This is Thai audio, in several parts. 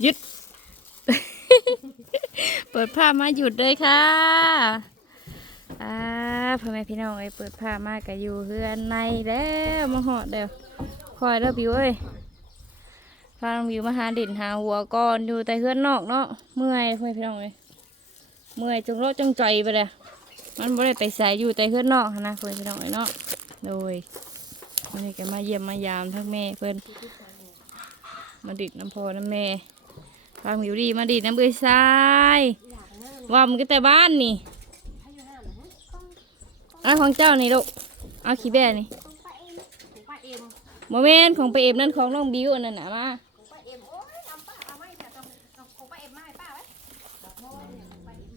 หยุด เปิดผ้ามาหยุดเลยค่ะอ่าพ่อแม่พี่น้องเอ้เปิดผ้ามาก็อยู่เฮือนในแล้วมาหอดเดี๋ยวคอยแล้วบิวเอ้ยพาน้องบิวมาหาดินหาหัวก่อนอยู่แต่เฮือนนอกเนาะเมื่อยพ่อแม่พี่น้องเอ้ยเมื่อยจงโรคจงใจไปเลยมันบ่ได้ไปใส่อยู่แต่เฮือนนอกนะพ่อแม่พี่น้องเอ้ยเนาะโดยวันนี้ก็มาเยี่ยมมายามทั้งแม่เพิ่อนมาดิดน้ำพอน้ำแม่ ฟังวิวดีมาดีน้ำเบยทรายว่ามันก็แต่บ้านนี่เอาของเจ้านี่ลูกเอาขี้แบ่นี่โมเมนต์ของไปเอฟนั่นของน้องบิวอันนั้นนะมา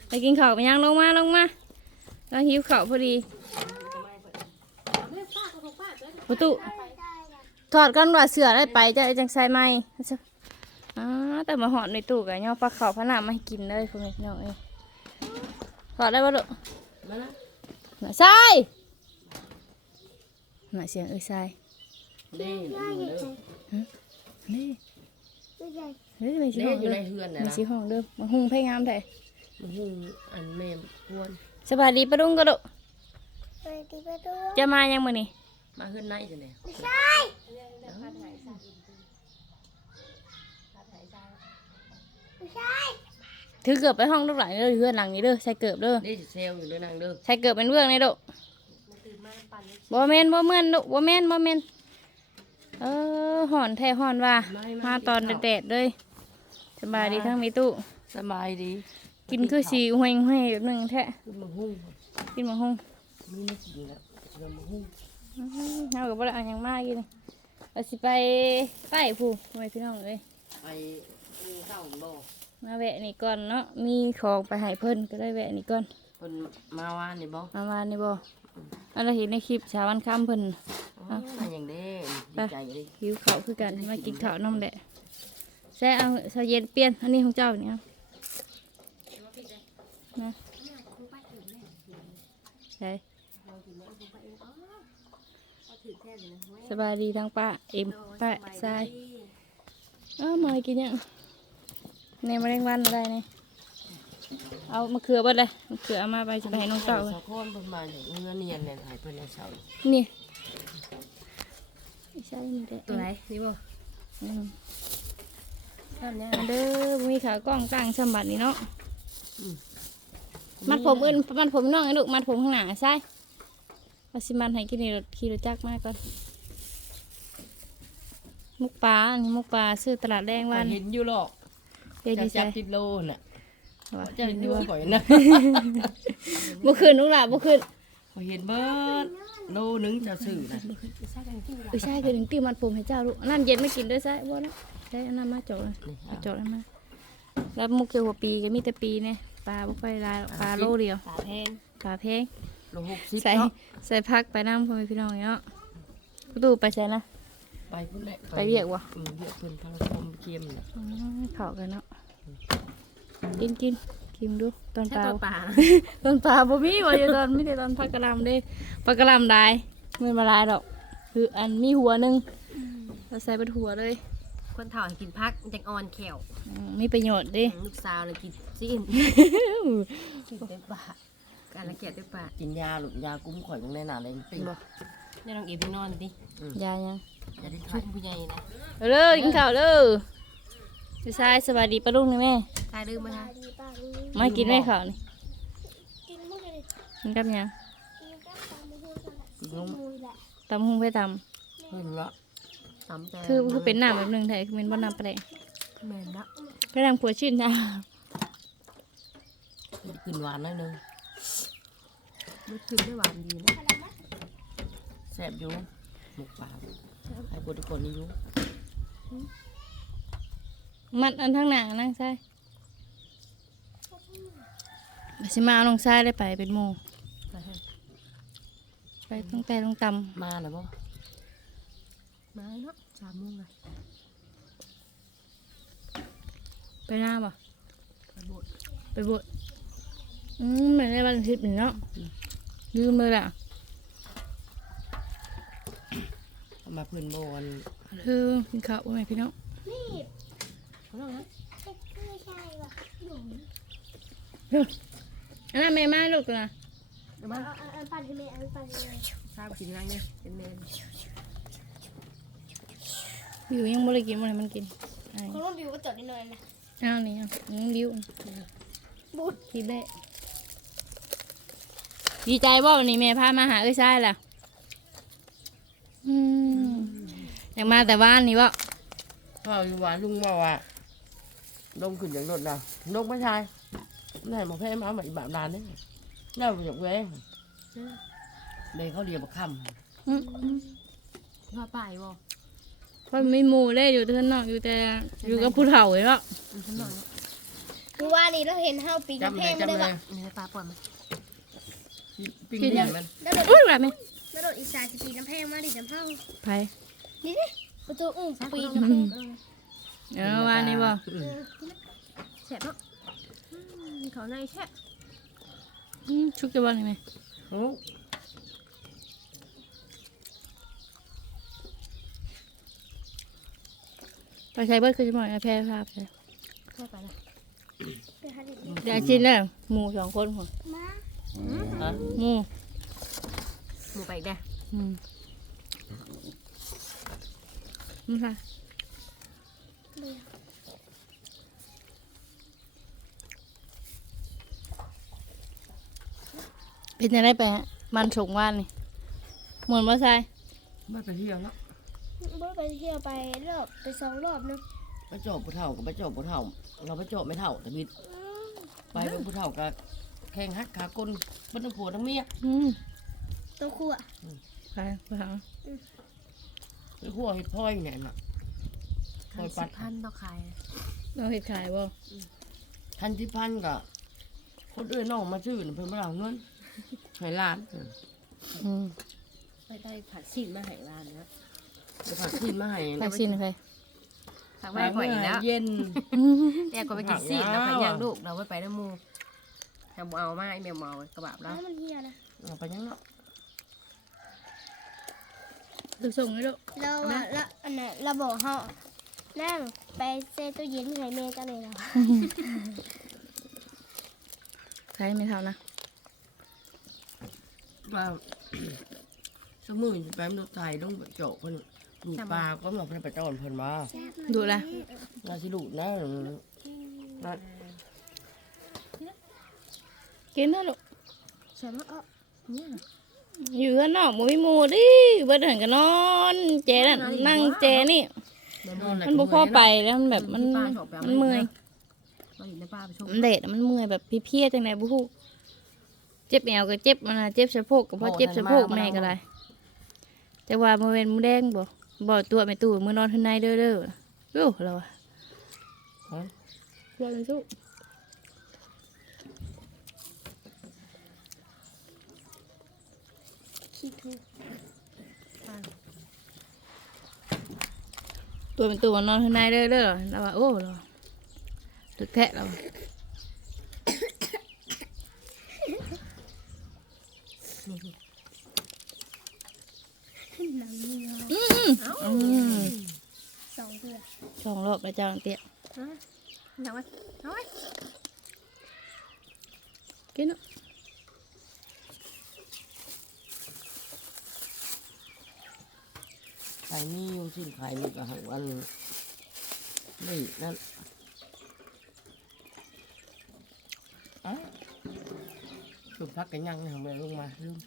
ไปกินข้าวไปยังลงมาลงมาเราหิวข้าวพอดีประตูถอดกันว่าเสือได้ไปจะจังใส่ไหม แต่มาหอดในตู้กันย่อปลาข้าวพะนามมาให้กินเลยคุณแม่พี่น้องเอ้ยถอดได้ปะลูกมานะน่ะใส่น่ะเสียงเอ้ยใส่เด้นี่เฮ้ยไม่ใช่เด้ห้องอยู่เด้ในอเฮือนน่ะไม่นะใช่ห้องเด้อมาหุงไผ่งามแท้มันหุงอันแม่พวนสบายดีปะดุงกระโดดไปดีไปดูจะมายังมื้อนี้มาเฮือนในจังได๋ไม่ใช่ไม่ใช่ ถือเกือบไปห้องลูกหลานเด้อเฮือนหลังนี้เด้อใส่เกือบเด้อเด้สิเซลอยู่เด้อนางเด้อใส่เกือบเป็นเรื่องนี่โดดบ่แม่นบ่แม่นลูกบ่แม่นบ่แม่นเออห่อนแท้ห่อนว่ามาตอนแดดๆเลยสบายดีทั้งมีตู้สบายดี กินคือสีห่วยห่วยแบบหนึงแท้คือมาหุงกินมาหุงมีไม่กินแล้วเรามาหุงอื้อหือเฮาก็บ่ได้เอาหยังมากินเราสิไปใต้ผู้ทำไมพี่น้องเอ้ยไปหุงข้าวบ่ มาแวะนี่ก่อนเนาะ มีของไปให้เพิ่นก็ได้แวะนี่ก่อน เพิ่นมาวานนี่บ่มาวานนี่บ่อันเราเห็นในคลิปชาววันค่ำเพิ่น อ๋ออันอย่างเด้ดีใจเด้หิวข้าวคือกันมากินข้าวน้ำแหละแซ่เอาชาเย็นเปลี่ยน อันนี้ของเจ้าเนี่ยนะใช่สบายดีทั้งป้าเอ็มป้าทรายเอ้ามากินยังในมะเร็งวันอะไรเนี่ยเอามะเขือเบิดเลยมะเขือเอามาไปจะไปให้น้องเต่าสะโคนเพิ่นมาจากเฮือนเนียนเนี่ยให้เพิ่นเอาเสานี่ไม่ใช่นี่แหละตัวไหนนี่บ่อืมท่านเนี้ยอันเด้อมีขากล้องตั้งสมบัตินี่เนาะมัดผมอื่นมัดผมน้องไอ้ลูกมัดผมข้างหน้าใช่เอาสิมันให้กินในรถขี่รถจักรมาก่อนมุกปลาอันนี้มุกปลาซื้อตลาดแดงข้วัอยนเห็นอยู่หรอก เดี๋ยวจะดีใจจับติดโลน่ะว่ะจะเห็นอยู่ข่อยนะบ่คืนลูกหล่ะบ่คืนข่อยเห็นเบิดโลนึงจะซื้อนะไม่ใช่คือถึงตีมัดผมให้เจ้าลูกน้ำเย็นไม่กินด้วยใช่บ่นะใช่อันน้ำมาจอกเลยนี่เอาจอกเลยมาแล้วมุกเกี่ยวหัวปีก็มีแต่ปีเนี่ยปลาบ่ค่อยลายหรอกปลาโลเดียวปลาแพงปลาเพง โลหกสิบใส่เนาะใส่พักไปน้ำพ่อแม่พี่น้องเนาะประตูไปใส่นะ ไปพุ่นแหละไปเรียกวะ อืมเรียกเพิ่นทางคมเคียมน่ะ อืมเผากันเนาะ กินกินกินดูตอนปลาปลาตอนปลาบ่มีว่าอยู่ตอนไม่ได้ตอนพักกระหลำเด้พักกระหลำได้ไม่มาลายดอก คืออันมีหัวหนึงเราใส่เป็นหัวเลยคนเฒ่าให้กินพักจังอ่อนแขวอืมมีประโยชน์เด้ ลูกสาวเลยกินซีนกินเต็มปากการละเกียดเต็มปากกินยาหรือยากุ้มข่อยตรงในหนาเลยติ่งนี่น้องเอฟนอนดิยายังอย่าได้ชุบผู้ใหญ่นะ เอาเลยกินข้าวเลย พี่ชายสวัสดีปะลุงนี่แม่ตายดื้อมาฮะดีป่าดีมากินแม่ข้าวนี่กินไม่เลยกินกับหยังกินก็ตามมือกันกินนุ่มมือแหละตำหุงไปตเพิ่นละตำแต่ำคือคือเป็นน้ำแบบหนึงแต่คือเป็นบ่น้ำปลาแดงแม่นละไปทำผัวชื่นจ้ากินหวานหน่อยหนึงมันขึ้นได้หวานดีนะแซ่บอยู่หมกปลาไอ้บไดคนนี้อยู่ มัดอันทั้งหนานั่งใช่สิมาเอาลงทรายได้ไปเป็นโมไปตั้งแต่ลงตมาแล้วบ่มาเนาะสามโมงเลยำไปหน้าบ่ไปโบดไปบวชอืมเหมือนในวันอาทิตย์นี่เนาะลืมเลยล่ะเอามาเพื้นโบนคือกินข้าวว่าไงพี่น้อง อะไรอกหนูแม่มาลูกนะอปั่นเลยเอาปั่นยข้าวกินรังเนี่ยยิวยังไม่ได้กินมันเลยมันกินไอ้คนว่าบิวก็จอดนิดหน่อยนะอ้าวนี่อะบิวบุดทีเบะดีใจว่าวันนี้เมย์พามาหาเอ้ยใช่ล่ะอืมอยากมาแต่บ้านนี่บ่ว่านลุงบอกว่า ลงขึ้นอย่างรถนะนกไม่ใช่ไหนมาเพ่มาแบบแบบนานนี่แล้วอย่างเว้ยเลยเขาเรียกว่าค่อืมำว่าไปบ่เพราะไม่หมู่เลยอยู่เทือนนอกอยู่แต่อยู่กับผู้เฒ่าเลยเนาะฉันหน่อยคือว่านี่เราเห็นเฮาปีกจำแพเลยงมาจำได้เลปะยนี่ปลาปล่อยมันปิ้งเลี้ยงมันแล้วโดดอุ้ยแบบนี้แล้วโดดอีสานสิปีน้ำแพงมาดิจำเฮาไปนี่ดิประตูอุ้งปีน้ำแพง เออเดี๋ยวว่านี่บ่เออแฉะเนาะเขาในแฉะอืมชุกจะบ่นี่แม่โอ้ไปใช้เบิดคือจะบอกนะแพ้ภาพใช่แฉะไปละไปหาดิเดี๋ยวชินแล้วหมู่สองคนหัวมาฮะหมู่หมูไปอีกเด้อืมนี่ค่ะ เบื่อเป็นยังไงไปฮะมันส่งว่านนี่หมวนว่าใช่ไม่ไปเที่ยวเนาะบ่ไปเที่ยวไปรอบไปสองรอบนึงไปจบผู้เฒ่ากับไปจบผู้เฒ่า เราไปจบไม่เฒ่าแต่พิดไปเป็นผู้เฒ่ากับแข่งฮักขาก้นเป็นทั้งผัวทั้งเมียอืมตัวคู่อะไปไปหาไปขัวเห็ดพลอยเนี่ยน่ะพ ลอยปัดพันต่อขายเราเห็ดขายบ่ทันที่พันกับคนอื่นน้องมาชื่อน่ะเพิ่นมาเอาเงินให้ล้านอืมไปได้ผัดซีนมาให้ร้านนะจะผักขึ้นมาให้ไปสินไปทางไม่ก่อยแล้วเย็นแต่ก็ไปกินซีนแล้วไปย่างลูกเราไปไปน้ำมูแถมเอามาไอแมวเมากระบาบแล้แล้ววมันเฮียนะ เอาไปยังเนาะดูส่งให้ลูกเราว่าเราอันนั้นเราบอกเฮา นั่งไปเซตู้เย็นให้แม่จังเลยเราใช้ไม่เท่านะว่าสมุนแปมรถไทยต้องโจกเพิ่นดูดปลาก็มาเพิ่นไปจอนเพิ่นมาดูแลน่าสิดูดนะนั่นกินนะลูกใช่ไหมเออเนี่ยอยู่ข้างนอกบ่มีหมู่ดิเบิดหันกันนอนเจนั่นนั่งเจนี่ มันบ่พอไปแล้วมันแบบมันมันเมื่อยเราอยู่ในป้าไปชมมันเดดมันเมื่อยแบบเพลียๆจังไดบ่ฮู้เจ็บแอวก็เจ็บมันน่ะเจ็บสะโพกก็เพราะเจ็บสะโพกแม่ก็ได้แต่ว่ามื้อเว้นมื้อแดงบ่บ่ตัวแม่ตู้มื้อนอนข้างในเด้อเด้อโอ้เราอะตัวมันสู้คิดถูก ตัวเป็นตัวนอนข้างในเด้อเด้อเราว่าโอ้เราตึกแทะเราหนังเนื้ออืมอืมสองเดือนสองรอบแล้วเจ้าเตี้ยอยากไว้เอาไว้กินเนาะายมีอยู่สิ้นขายมีก็หังวันนี่นั่นอะสุดพักกันยังเนี่ยมาลงมาลืม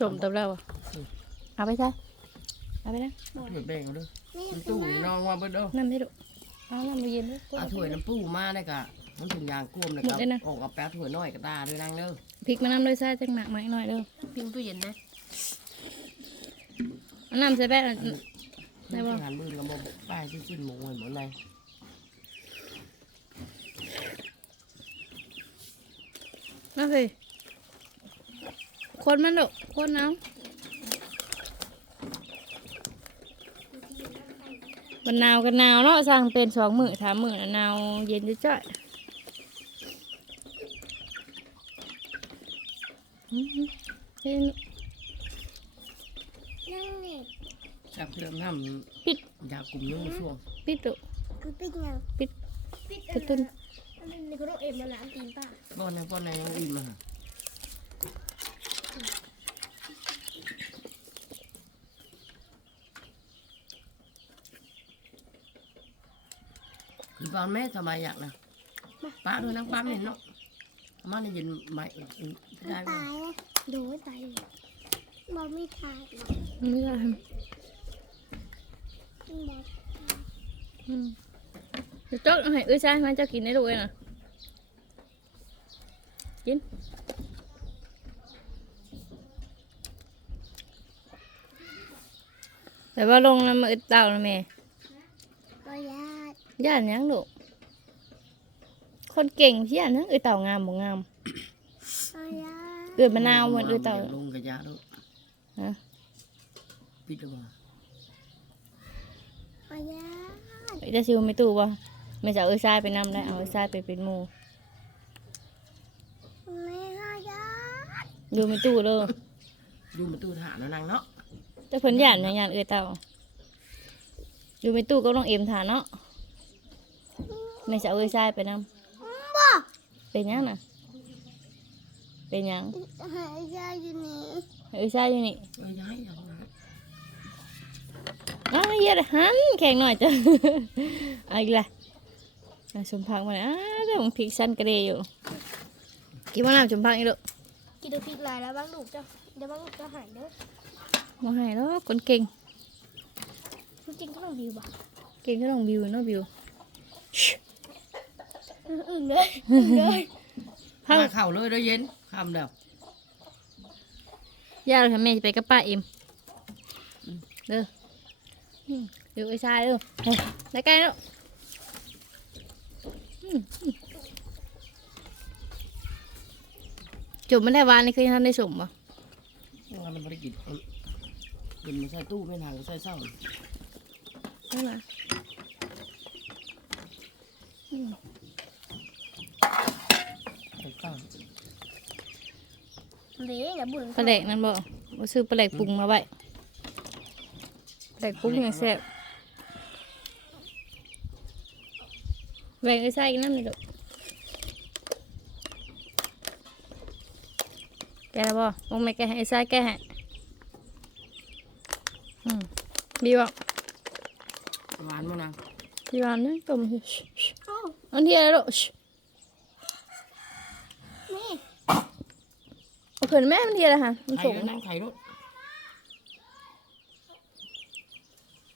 สมตับเราอะเอาไปใช่เอาไปนะถ้วยแบ่งเอาเด้อนี่มันคือตู้มาน้องว่าเบิดเด้อน้ำให้ดูเอาน้ำมาเย็นด้วยเอาถ้วยน้ำปูมาได้กะมันถึงยางกลวมเลยหมคดรับเลยนะออกกับแป๊บถ้วยน้อยกับตาด้วยนางเด้อพริกมาน้ำด้วยซ่าจังหนักมาอีกหน่อยเด้อ ปิ้งตู้เย็นนะเอาน้ำใส่แป้งมันได้บ่สิหันมือกับบ่ป้ายที่สิ้นหมูเหมือนหมดเลยน้ำสิคนมันดุคนน้ำมันหนาวกันหนาวเนาะสั่งเป็นสองมื้อสามมื้อน่ะหนาวเย็นจ้อยๆอืมเห็น นั่งนี่จับเริ่มทปิดำยากลุ่มยุ่งช่วงปิดดุกมันปิดยังปิดปิดกระตุ้นอันนั้นในกระโดดเอ็มมาล้างตีนป้าป้อนในป้อนในยังอิ่มอะคือตอนแม่ทำไมอยากนะป้าด้วยนังป้าไม่เห็นเนาะมาในเย็นใหม่ได้ไหมตายเลย ดูไม่ตายเลยบอลไม่ตายหรอกไม่ได้บอลอืมเดี๋ยวเจ้าเอาให้เอ้ยใช่ไหมเจ้ากินได้ด้วยนะกินแต่ว่าลงน้ำมือเต่านะแม่บอลยาดย่านหยังลูกคนเก่งพี่ย่านหยังเอ้ยเต่างามบ่งามบอลยาด เอ้ยมะนาวเหมือนเอ้ยเต่าลงกระยาด้วยฮะปิดแล้วบ่บอลยาดเอ้ยจะซิวไม่ตู้บ่ไม่จะเอาเอ้ยทรายไปนำได้เอาเอ้ยทรายไปเป็นหมู่ไม่ให้ยาดอยู่ไม่ตู้เด้ออยู่มาตู้ฐานแล้วนางเนาะแต่เพิ่นย่านหยังย่านเอ้ยเต่าอยู่ไม่ตู้ก็ต้องเอ็มฐานเนาะไม่จะเอาเอ้ยทรายไปนำบ่เป็นหยังน่ะ เป็นหยังหายยาอยู่นี่เอ้ยทรายอยู่นี่เอ้ยย้ายอย่างนั้นอ้าวเหี้ยอะหันแข็งหน่อยจ้ะ เอาอีกและอะชมพักมาอ่าเรื่องของพริกสั้นกระเดยอยู่กินมะนาวชมพักอีกลูกกินดูพริกลายแล้วบ้างลูกจ้ะเดี๋ยวบ้างลูกจะหายเด้อมาให้แล้วคนเก่งจริงๆก็ต้องบิวบ่เก่งก็ต้องบิวเนาะบิวอื่นเลยอื่นเลย พัก มาเข่าเลยเด้อเย็น คำเดียวยาเราทำแม่จะไปกับป้าเอ็มเด้ออืมเดี๋ยวไอ้ชายเด้อเฮ้ยได้ใกล้แล้วอืมอืมจุ่มไม่ได้วานนี่คือท่านได้สมป่ะงานมันบริกิจกินมาใส่ตู้ไม่ทางก็ใส่เศร้าใช่ไหมใส่เศร้า เดี๋ยวอย่าบุญปลาแดกนั่นบ่บ่ซื้อปลาแดกปรุงมาไว้ปลาแดกปรุงอย่างแซ่บแบ่งไอ้ไส้อีกนั่นเลยลูกแกะแล้วบ่ลงไม่แกะให้ไอ้ไส้แกะให้อืมดีบ่หวานมั้งนางดีหวานนะต้มชิโอ้อันที่อะไรลูกชิ นี่ เอาขึ้นแม่มันที่อะไรฮะมันไข่ส่งด้วยนางไข่ด้วย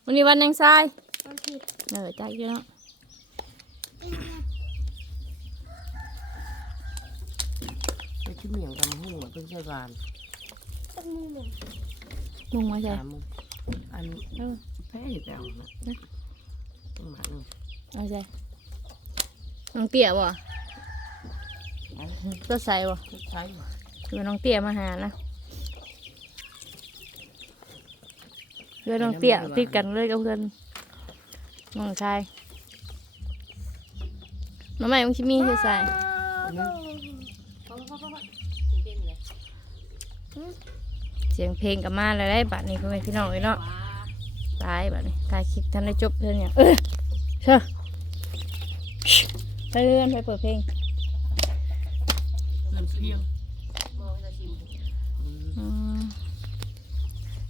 วันนี้วันแดงทรายมันผิดเออใจอยู่เนาะไปชิ้นเหนียวกับหุ้งแบบเพิ่งใช้การต้องมือหนึ่งลุงมาใส่สามโมงอันเออแพ้อยู่แล้วนะต้องหมาหนึ่งเอาใส่น้องเตี้ยบ่ตัวใส่บ่ใช้ คือน้องเตี้ยมาหานะเพื่อนน้องเตี้ยติดกันเลยกับเพื่อนน้องชายน้องใหม่มึงชิมีเฮ็ดใส่พ่อพ่อพ่อพ่อเป็นไงเสียงเพลงกับมาแล้วได้บัดนี้พ่อแม่พี่น้องเลยเนาะว้าตายบัดนี้ตายคลิปทันได้จบเท่านี้เออเชื่อไปเรื่อนไปเปิดเพลง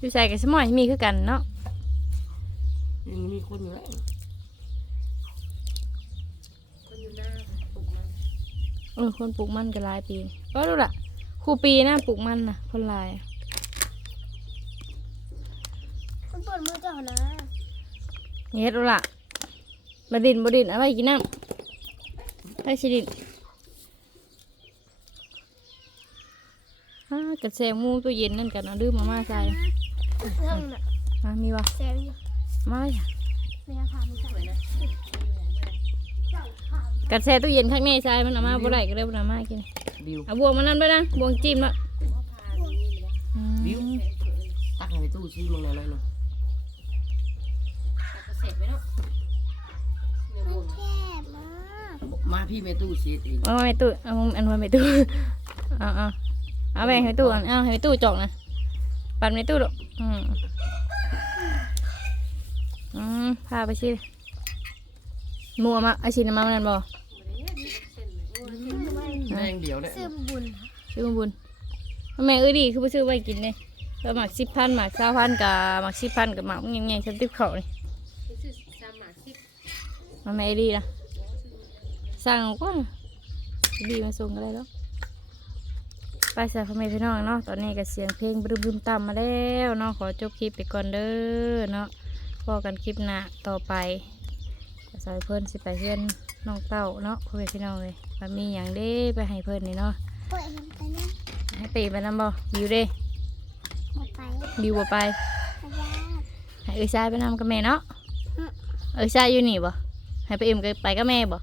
อยู่ใส่กับสมอยมีคือกันเนาะยังมีคนอยู่แล้วคนอยู่หน้าปลุกมันเออคนปลูกมันก็หลายปีก็รู้ละครูปีนะปลูกมันนะคนหลายอะมันเปิดมือเจ้านะเฮ็ดรู้ละบดินบดินเอาไว้กินน้ำให้สิดินอ่ากระแสหมูตัวเย็นนั่นกันเอาดื้อมาม่าใส่ เรื่องน่ะอะมีวะแซงอยู่มาเลยอะไม่ได้พาไม่ใช่สวยนะเจ้าพากระแสตู้เย็นข้างในใส่มันเอามาบ่ได้ก็เลยบ่ได้เอามากินบิวเอาบวงมานั่นด้วยนะบวงจิ้มละพานี่เลยอืมบิวตักให้ในตู้ชี้มึงหน่อยหน่อยหนึ่งก็เสร็จไปเนาะเนื้อมับุนญแคบมากมาพี่เมตู้ชี้เองเอาไว้ตู้เอาอันไว้ตู้เอาเอาเอาแบ่งให้ตู้อันเอาให้ตู้จอกนะ ปั่นในตู้ดอกอืมอืมพาไปสิมัวมาไอชินมามันนั่นบ่แม่งเดียวเนี่ยซื้อบุญชื่อบุญแม่เอ้ยดีคือไปซื้อไว้กินเนี่ยแล้วหมักสิบพันหมักสาพันกับหมักสิบพันกับหมักเงี้ยๆฉันติบเขานี่มาแม่เอ้ยดีนะสั่งก็ดีมาส่งกันได้แล้ว ไปสายพ่อแม่พี่น้องเนาะตอนนี้ก็เสียงเพลงบรึมบึมต่ำมาแล้วเนาะขอจบคลิปไปก่อนเด้อเนาะพอกันคลิปหน้าต่อไปก็สายเพิ่นสิไปเพื่อนน้องเต้าเนาะพ่อแม่พี่น้องเลยมันมีอย่างเด้ไปให้เพิ่นนี่เนาะเปิดมันไปนะให้ปีไปนำบ่บิวเด้หมดไปบิวบ่ไปพยาให้เอ้ยชายไปนำกับแม่เนาะเอ้ยชายอยู่นี่บ่ให้ไปเอ็มก็ไปกับแม่บ่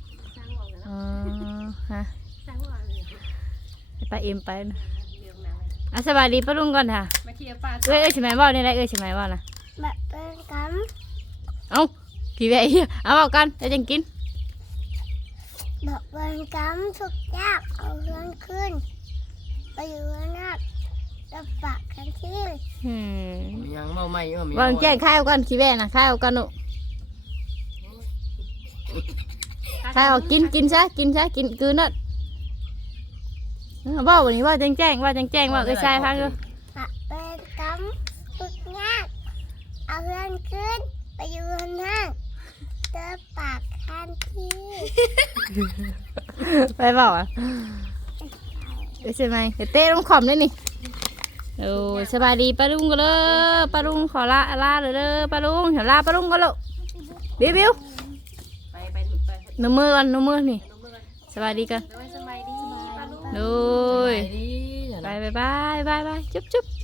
อ๋อฮะ ให้ไปเอ็มไปนะอะสบายดีป้าลุงก่อนค่ะมาเคลียร์ปลาเอ้ยเอ้ยใช่ไหมบ่นี่แหละเอ้ยใช่ไหมบ่นะแบบเป็นกเอ้ากี่แว่อีเอาเอากันแล้วจังกินำแบบเป็นกำทุกยากเอาเรื่องขึ้นไปอยู่นักจะปากกันที่อืมมียังเมาไม่เออมีวางแจ้งข้าวกันกี่แว่น่ะข้าวกันหนูข้าวกินกินซะกินซะกินคืนนั่น เออบ่วันนี้ว่าแจ้งแจ้งว่าแจ้งแจ้งว่าเอ้ยชายพังอยู่แบบเป็นกำทุกยาก เอาเรื่องขึ้น ไปอยู่นักจะปากกันที่ไปบอกอะเอ้ยใช่ไหมเดี๋ยวเต้ต้องขอมด้วยนี่โอ้ยสบายดีป้าลุงก็เลยป้าลุงขอลาลาเลยเด้อป้าลุงเดี๋ยวลาป้าลุงก็เลยบิวบิวไปไปหลุดไปหนูมือก่อนหนูมือนี่สบายดีกันสบายดีป ลาลูกโดยไปดีไปไปบายบายบายจุ๊บจุ๊บ